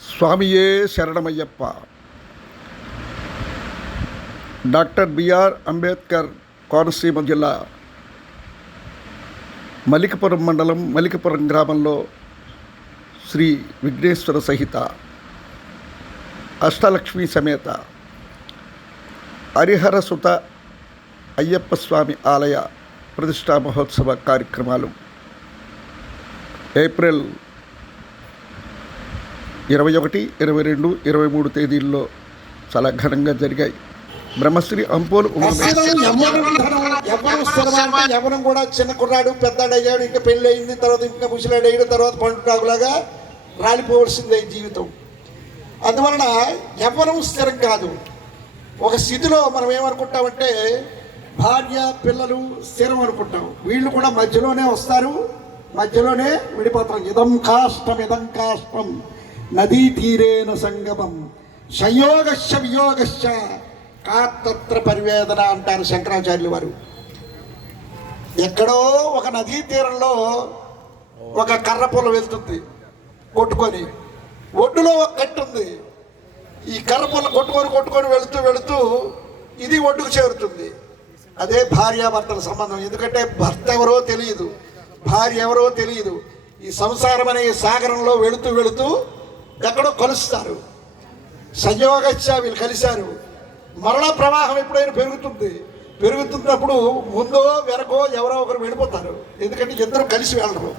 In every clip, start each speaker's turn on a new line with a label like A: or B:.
A: స్వామియే శరణమయ్యప్ప. Doctor BR Ambedkar Konaseema జిల్లా మలికపురం మండలం మలికపురం గ్రామంలో శ్రీ విఘ్నేశ్వర సహిత అష్టలక్ష్మి సమేత హరిహర సుత అయ్యప్ప స్వామి ఆలయ ప్రతిష్టా మహోత్సవ కార్యక్రమాలు ఏప్రిల్ ఇరవై ఒకటి ఇరవై రెండు ఇరవై మూడు తేదీల్లో చాలా ఘనంగా జరిగాయి. బ్రహ్మశ్రీ అంపోలు
B: ఎవరు కూడా చిన్న కుర్రాడు పెద్దాడు అయ్యాడు ఇంకా పెళ్ళి అయింది తర్వాత ఇంకా ముసలాడు అయ్యాడు తర్వాత పండుగలాగా రాలిపోవలసిందే జీవితం. అందువలన ఎవరు స్థిరం కాదు. ఒక స్థితిలో మనం ఏమనుకుంటామంటే భార్య పిల్లలు స్థిరం అనుకుంటాం. వీళ్ళు కూడా మధ్యలోనే వస్తారు మధ్యలోనే విడిపోతాం ఇదం కాష్టం ఇదం కాష్టం. నదీ తీరేన సంగమం. సంయోగశ్చ వియోగశ్చ. కాతత్ర పరివేదన అంటారు శంకరాచార్యులు వారు. ఎక్కడో ఒక నదీ తీరంలో ఒక కర్ర పొల వెళ్తుంది కొట్టుకొని. ఒడ్డులో ఒక కట్టు ఉంది. ఈ కర్ర పొల కొట్టుకొని కొట్టుకొని వెళుతూ వెళుతూ ఇది ఒడ్డుకు చేరుతుంది. అదే భార్యాభర్తల సంబంధం. ఎందుకంటే భర్త ఎవరో తెలియదు. భార్య ఎవరో తెలియదు. ఈ సంసారం అనే సాగరంలో వెళుతూ వెళుతూ ఎక్కడో కలుస్తారు. సంయోగచ్చ వీళ్ళు కలిశారు. మరణ ప్రవాహం ఎప్పుడైనా పెరుగుతుంది. పెరుగుతున్నప్పుడు ముందో వెనకో ఎవరో ఒకరు వెళ్ళిపోతారు. ఎందుకంటే ఇద్దరు కలిసి వెళ్ళరు.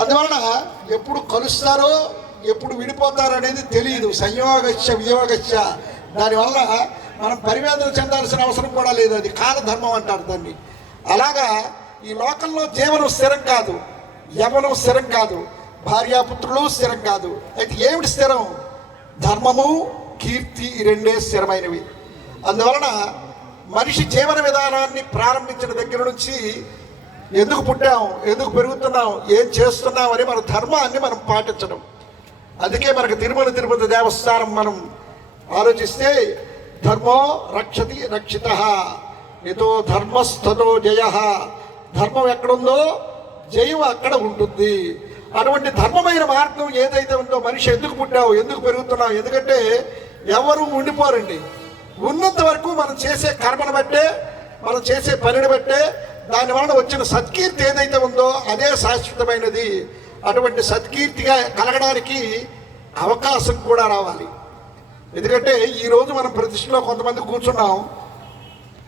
B: అందువలన ఎప్పుడు కలుస్తారో ఎప్పుడు విడిపోతారో అనేది తెలియదు సంయోగచ్చ వియోగచ్చ దానివల్ల మనం పరివేదన చెందాల్సిన అవసరం కూడా లేదు. అది కాలధర్మం అంటారు దాన్ని. అలాగా ఈ లోకంలో జీవనం స్థిరం కాదు. యవనం స్థిరం కాదు. భార్యాపుత్రులు స్థిరం కాదు. అయితే ఏమిటి స్థిరం? ధర్మము కీర్తి ఈ రెండే స్థిరమైనవి. అందువలన మనిషి జీవన విధానాన్ని ప్రారంభించిన దగ్గర నుంచి ఎందుకు పుట్టాం ఎందుకు పెరుగుతున్నాం ఏం చేస్తున్నాం అని మన ధర్మాన్ని మనం పాటించడం. అందుకే మనకు తిరుమల తిరుపతి దేవస్థానం మనం ఆలోచిస్తే ధర్మో రక్షతి రక్షిత ఇతో ధర్మస్థతో జయ. ధర్మం ఎక్కడుందో జయం అక్కడ ఉంటుంది. అటువంటి ధర్మమైన మార్గం ఏదైతే ఉందో మనిషి ఎందుకు పుట్టావు ఎందుకు పెరుగుతున్నావు ఎందుకంటే ఎవరు ఉండిపోరండి. ఉన్నంత వరకు మనం చేసే కర్మను బట్టే మనం చేసే పనిని బట్టే దాని వలన వచ్చిన సత్కీర్తి ఏదైతే ఉందో అదే శాశ్వతమైనది. అటువంటి సత్కీర్తిగా కలగడానికి అవకాశం కూడా రావాలి. ఎందుకంటే ఈరోజు మనం ప్రతిష్టలో కొంతమంది కూర్చున్నాం.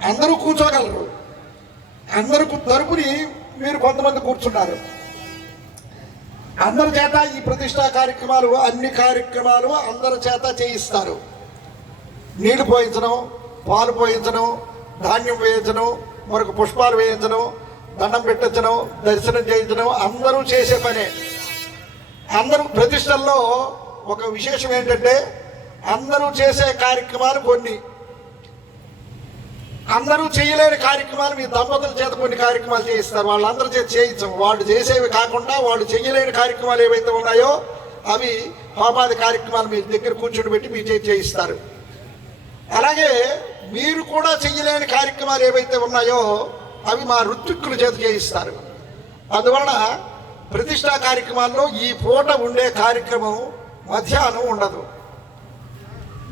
B: అందరూ కూర్చోగలరు. అందరూ తరపుని మీరు కొంతమంది కూర్చున్నారు. అందరి చేత ఈ ప్రతిష్టా కార్యక్రమాలు అన్ని కార్యక్రమాలు అందరి చేత చేయిస్తారు. నీళ్ళు పోయించడం పాలు పోయించడం ధాన్యం వేయించడం మరొక పుష్పాలు వేయించడం దండం పెట్టించడం దర్శనం చేయించడం అందరూ చేసే పనే. అందరూ ప్రతిష్టల్లో ఒక విశేషం ఏంటంటే అందరూ చేసే కార్యక్రమాలు కొన్ని. అందరూ చేయలేని కార్యక్రమాలు మీ దంపతుల చేత కొన్ని కార్యక్రమాలు చేయిస్తారు. వాళ్ళందరూ చేత చేయించం. వాళ్ళు చేసేవి కాకుండా వాళ్ళు చేయలేని కార్యక్రమాలు ఏవైతే ఉన్నాయో అవి హోమాది కార్యక్రమాలు మీ దగ్గర కూర్చుని పెట్టి మీ చేతి చేయిస్తారు. అలాగే మీరు కూడా చెయ్యలేని కార్యక్రమాలు ఏవైతే ఉన్నాయో అవి మా ఋత్విక్కుల చేత చేయిస్తారు. అందువలన ప్రతిష్టా కార్యక్రమాల్లో ఈ పూట ఉండే కార్యక్రమం మధ్యాహ్నం ఉండదు.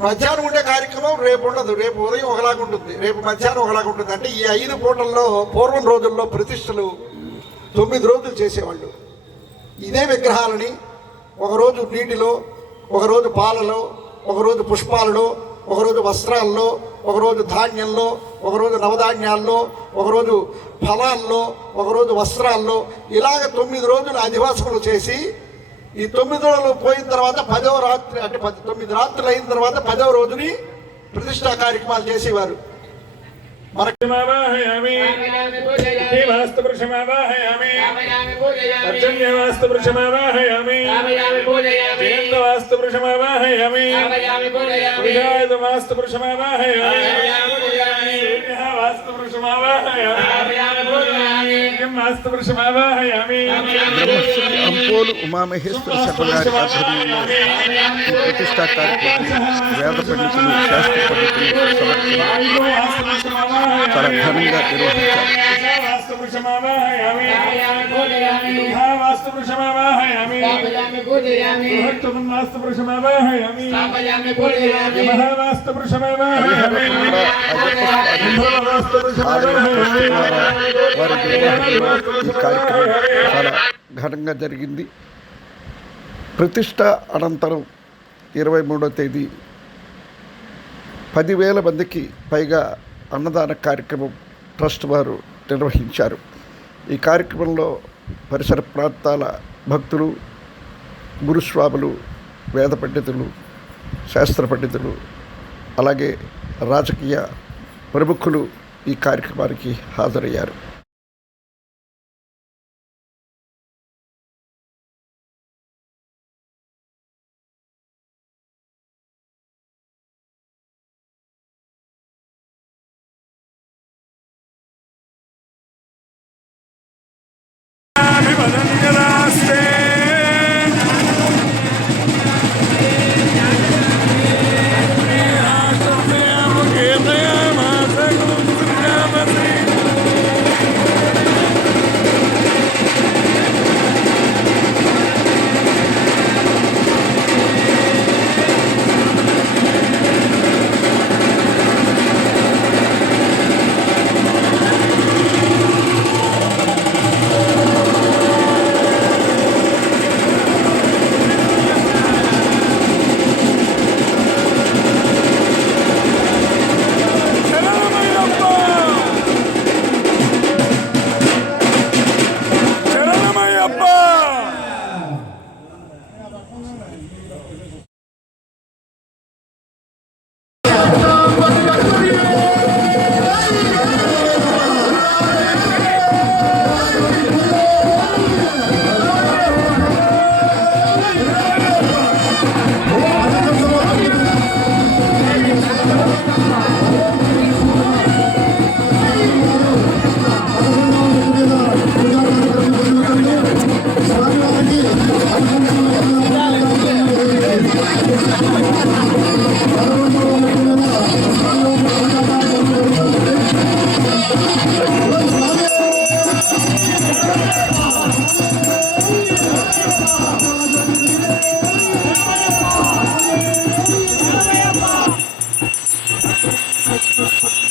B: మధ్యాహ్నం ఉండే కార్యక్రమం రేపు ఉండదు. రేపు ఉదయం ఒకలాగా ఉంటుంది. రేపు మధ్యాహ్నం ఒకలాగా ఉంటుంది. అంటే ఈ ఐదు పూటల్లో పూర్వం రోజుల్లో ప్రతిష్టలు తొమ్మిది రోజులు చేసేవాళ్ళు. ఇదే విగ్రహాలని ఒకరోజు నీటిలో ఒకరోజు పాలలో ఒకరోజు పుష్పాలలో ఒకరోజు వస్త్రాల్లో ఒకరోజు ధాన్యంలో ఒకరోజు నవధాన్యాల్లో ఒకరోజు ఫలాల్లో ఒకరోజు వస్త్రాల్లో ఇలాగ తొమ్మిది రోజులు అధివాసములు చేసి ఈ తొమ్మిది రోజులు పోయిన తర్వాత పదవ రాత్రి అంటే పది తొమ్మిది రాత్రులు అయిన తర్వాత పదవ రోజుని ప్రతిష్టా కార్యక్రమాలు చేసేవారు. మనకి
C: పురుషమావాహయామి దేవాస్తు పురుషమావాహయామి అర్జన్యవాస్తు పురుషమావాహయామి జయంతవాస్తు పురుషమావాహయామి విజాయుధమాస్తు పురుషమావాహయామి వాస్తు పురుషమావాహయామి శ్రీయం వాస్తు పురుషమావాహయామి
A: బ్రహ్మశ్రీ అంపోలు ఉమామహేశ్వర శర్మ గారి ఆధ్వర్యంలో ఈ ప్రతిష్టా కార్యక్రమం వేద పండితులు శాస్త్ర పండితులు సమక్షంలో చాలా ఘనంగా నిర్వహించారు నిర్వహణలో ఈ కార్యక్రమం చాలా ఘనంగా జరిగింది ప్రతిష్ట అనంతరం ఇరవై మూడో తేదీ పదివేల మందికి పైగా అన్నదాన కార్యక్రమం ట్రస్ట్ వారు నిర్వహించారు. ఈ కార్యక్రమంలో పరిసర ప్రాంతాల భక్తులు గురుస్వాములు వేద పండితులు శాస్త్ర పండితులు అలాగే రాజకీయ ప్రముఖులు ఈ కార్యక్రమానికి హాజరయ్యారు.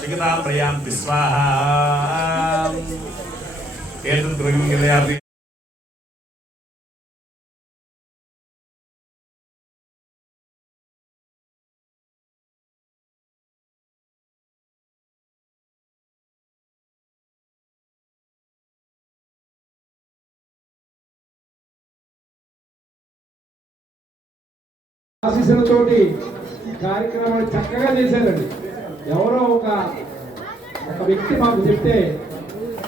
D: శిఖితాం ప్రయాంతి స్వాహ. ఏతద్ గృహం గిలయాతి
E: ఆశీస్సులతోటి ఈ కార్యక్రమాన్ని చక్కగా చేశారండి. ఎవరో ఒక ఒక వ్యక్తి మాకు చెప్తే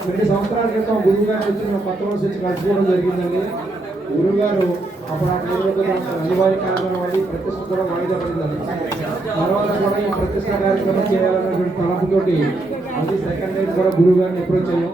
E: రెండు సంవత్సరాల క్రితం గురువు గారు వచ్చి మేము కొత్త రోజు వచ్చి కలుసుకోవడం జరిగిందండి. గురువు గారు అప్పుడు ఆ అనివార్య కార్యక్రమం వల్ల ప్రతిష్ట కూడా వాయిదా పడిందండి. తర్వాత కూడా ఈ ప్రతిష్ట కార్యక్రమం చేయాలన్నటువంటి తలపుతోటి అది సెకండ్ డేట్ కూడా గురువు గారిని అప్రోచ్ అయ్యాం